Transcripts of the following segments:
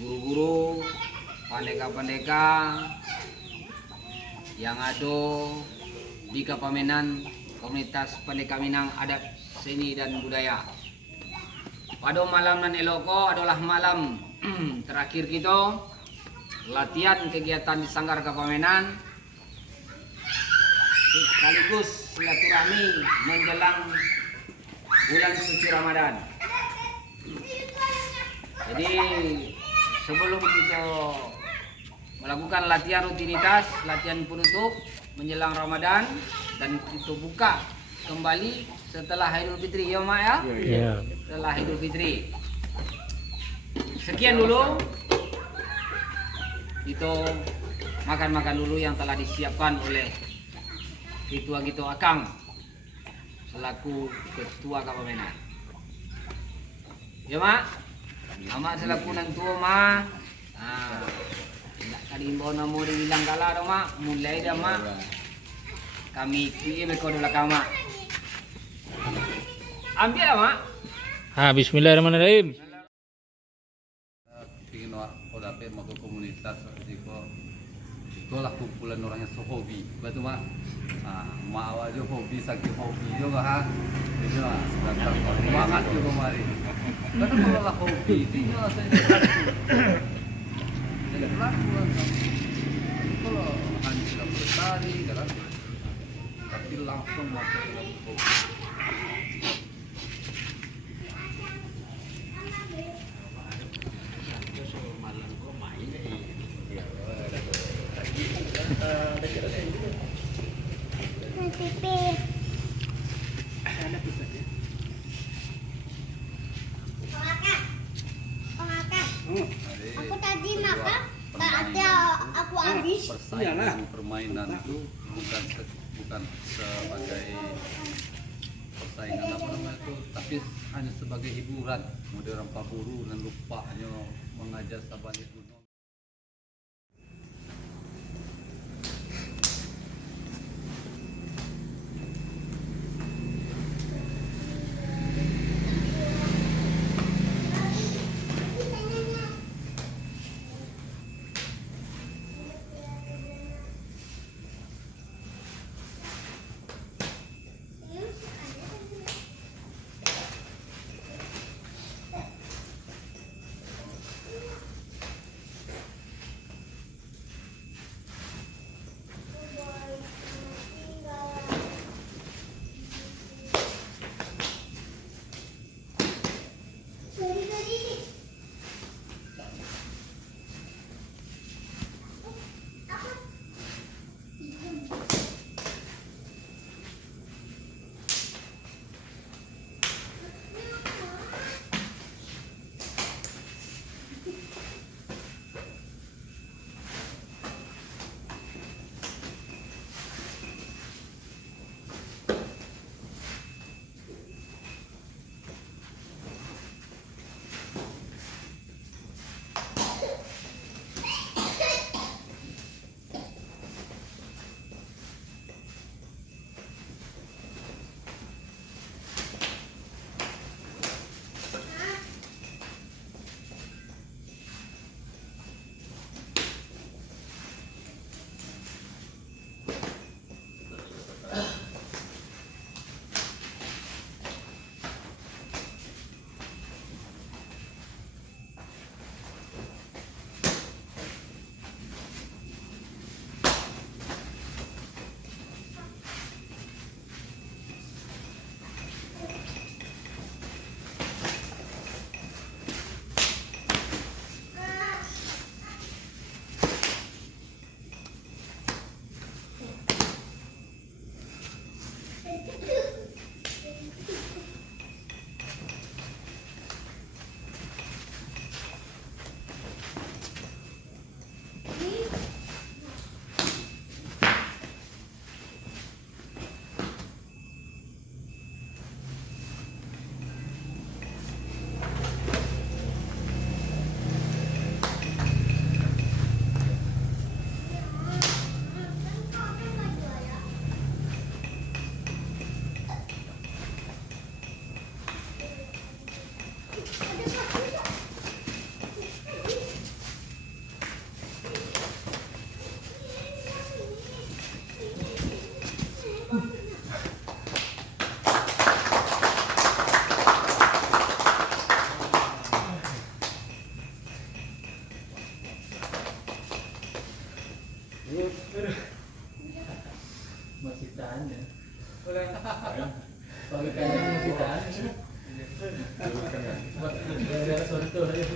guru-guru, pandeka-pandeka yang ada di Kapamenan, komunitas Pendeka Minang Adat Seni dan Budaya. Pada malam nan eloko adalah malam terakhir kita latihan kegiatan di Sanggar Kapamenan sekaligus silaturahmi menjelang bulan suci Ramadan. Jadi sebelum kita melakukan latihan rutinitas, latihan penutup menjelang Ramadan dan kita buka kembali setelah Idul Fitri, ya Mak ya? Iya. Setelah Idul Fitri. Sekian dulu. Itu makan-makan dulu yang telah disiapkan oleh Ketua Gitu Akang selaku Ketua Kapamenan. Ya Mak? Mak selaku nang tua Mak. Nah, tidak kali imbau namo dibilang kalah dong Mak. Mulai dah Mak. Kami kuih beko dulu Mak. Ambil lah Mak. Bismillahirrahmanirrahim. Tingin o dapat mau komunitas itu lah kumpulan orang yang sehobi, betul Mak? Mak awak jo hobi, saking hobi juga ha. Itu lah, sedangkan semangat juga kemarin. Karena kalau lah hobi, tinggal saya jadi pelaku. Kalau hanya sudah bertani, kan? Tapi langsung masuk dalam hobi. Aku tadi makan, tak ada aku habis. Persaingan permainan itu bukan sebagai persaingan apa namanya itu, tapi hanya sebagai hiburan. Modern paburu dan lupa hanya mengajar saban itu. Masih tanya. Boleh. Bagi kalian masih tanya. Gara-gara sonto aja.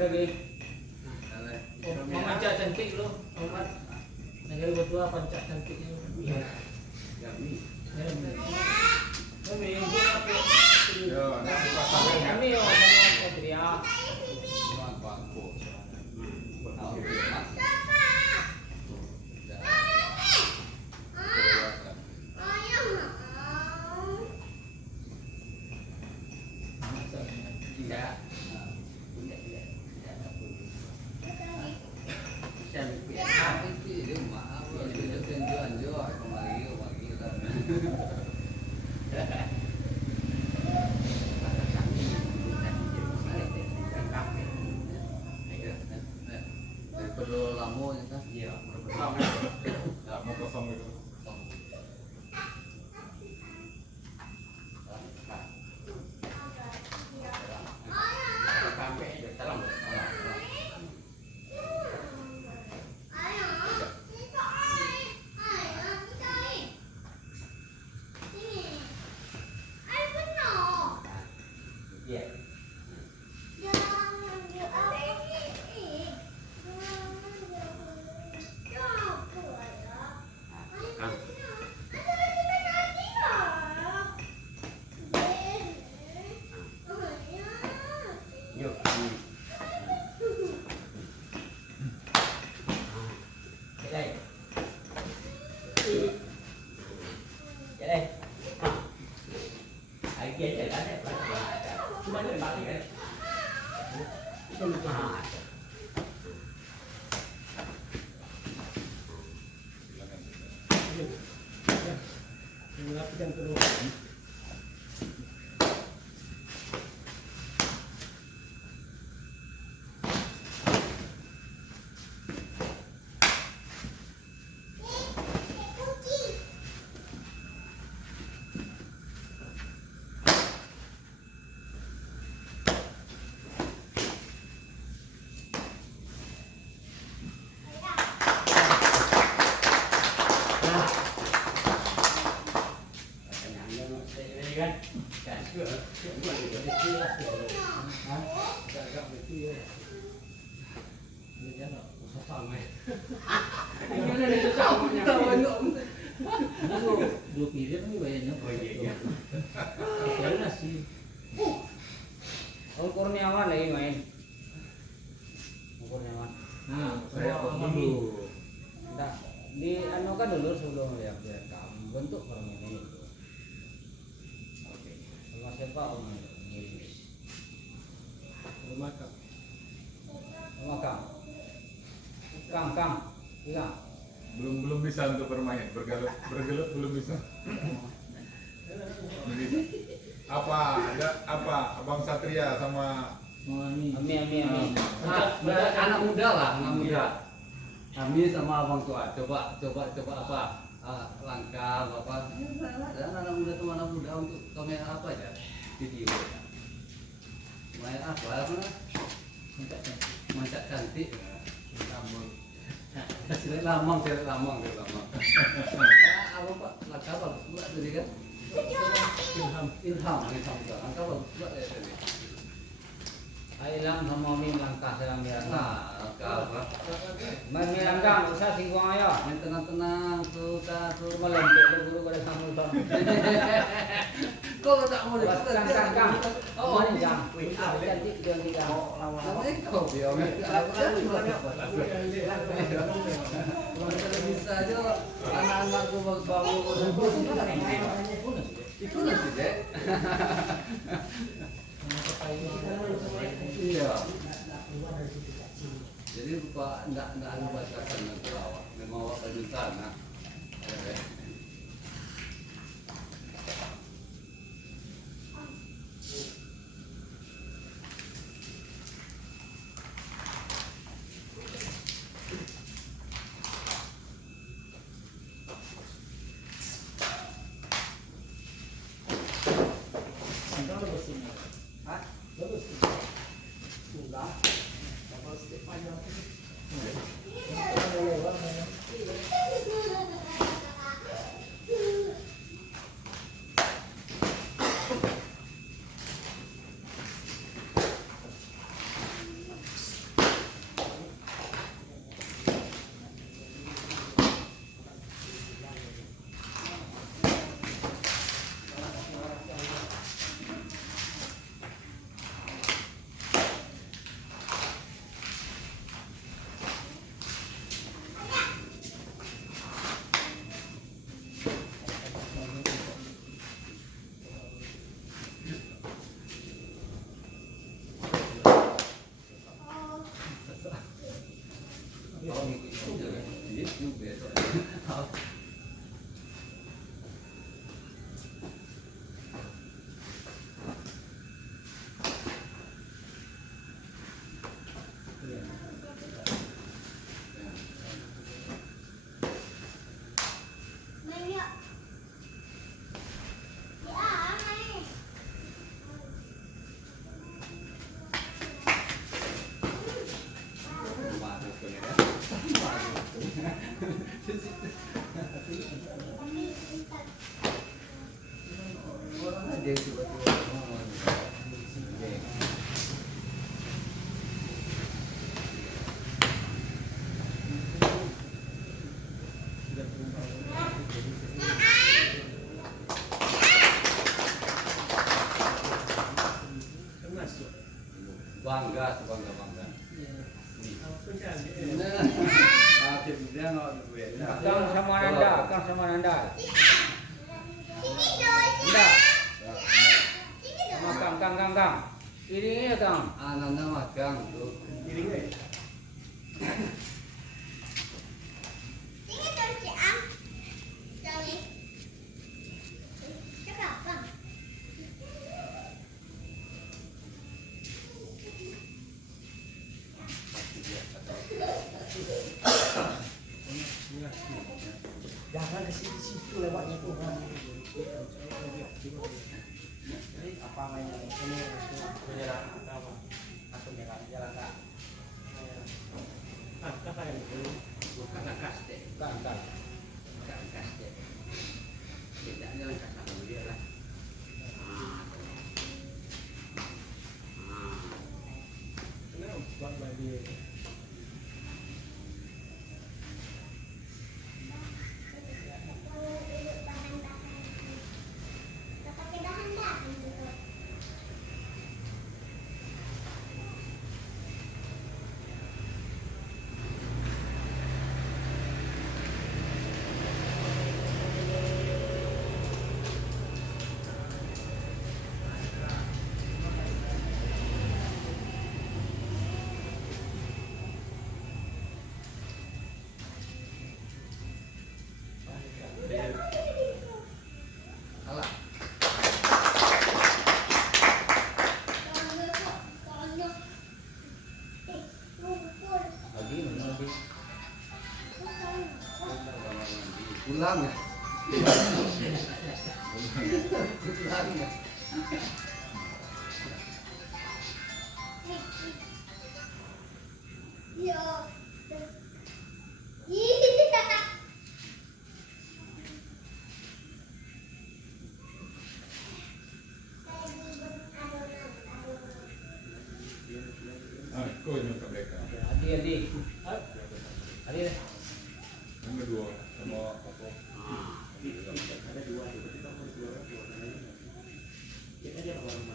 Lagi. Mama Cak cantik lo, Muhammad. Negara berdua pancak cantiknya. Iya. Kami yang apa? Yo, nasi pasang. Kami yo sama Satria. Perlu lamo ya kan? Iya, Ya, mau kosong gitu. Dua piring nih bayarnya. Kayaknya nasi. Oh, Kurniawan lagi main. Kurniawan. Nah, Saya dulu. Nah, di anu kan dulu sebelum ya direkam bentuk orang ini. Oke. Sama siapa om ini? rumah kak. Sama Kang. Kang. Iya. Belum bisa untuk bermain, bergelut belum bisa. Jadi, apa Abang Satria sama Mami. Ami. Anak muda lah, anak muda. Kami sama abang tua, coba apa langkah apa dan anak muda sama anak muda untuk komen apa aja video. Main apa Mancak cantik. Silat lamang. Abang Pak langkah bagus pula tadi kan. Ilham. Langkah bagus pula ya tadi. Ailang sama Mim langkah dalam ya. Nah, langkah apa? Mami langkah usah singgung ayo. Main tenang tuh Melempet guru pada samul bang. Kau tak mau Kang. Oh, Ini Kang. Cantik dia ni Kang. kau biar bisa aja anak-anakku bangun itu nasi deh. Iya. Jadi lupa enggak ada batasan nanti awak. Memang awak permintaan nah. Banyak. Ya, main. Bangga, sebangga bangga. Dia nggak duit. Akang sama Nanda, Akang sama Nanda. Sini dong, Nanda, sini dong. sama Kang. Ini ya Kang. Anaknya magang tuh. Sini dong, si Am. Sini. Cakap, Bang. Jangan ke situ lewatnya tuh. Jadi apa namanya ini penyerang apa atau jalan tak? Apa yang itu? Bukan kas deh. Bukan kas deh. Bedanya dengan kas sama dia lah. Kenapa buat dia? Pakai bahan-bahan gitu. Alah. Lagi mana lagi? Pulang ya. Pulang ya. Iya. Iya. Ah, kau yang ke mereka. Adi. Adi. Yang kedua sama apa? Ada dua. Kita mau dua. Kita aja kalau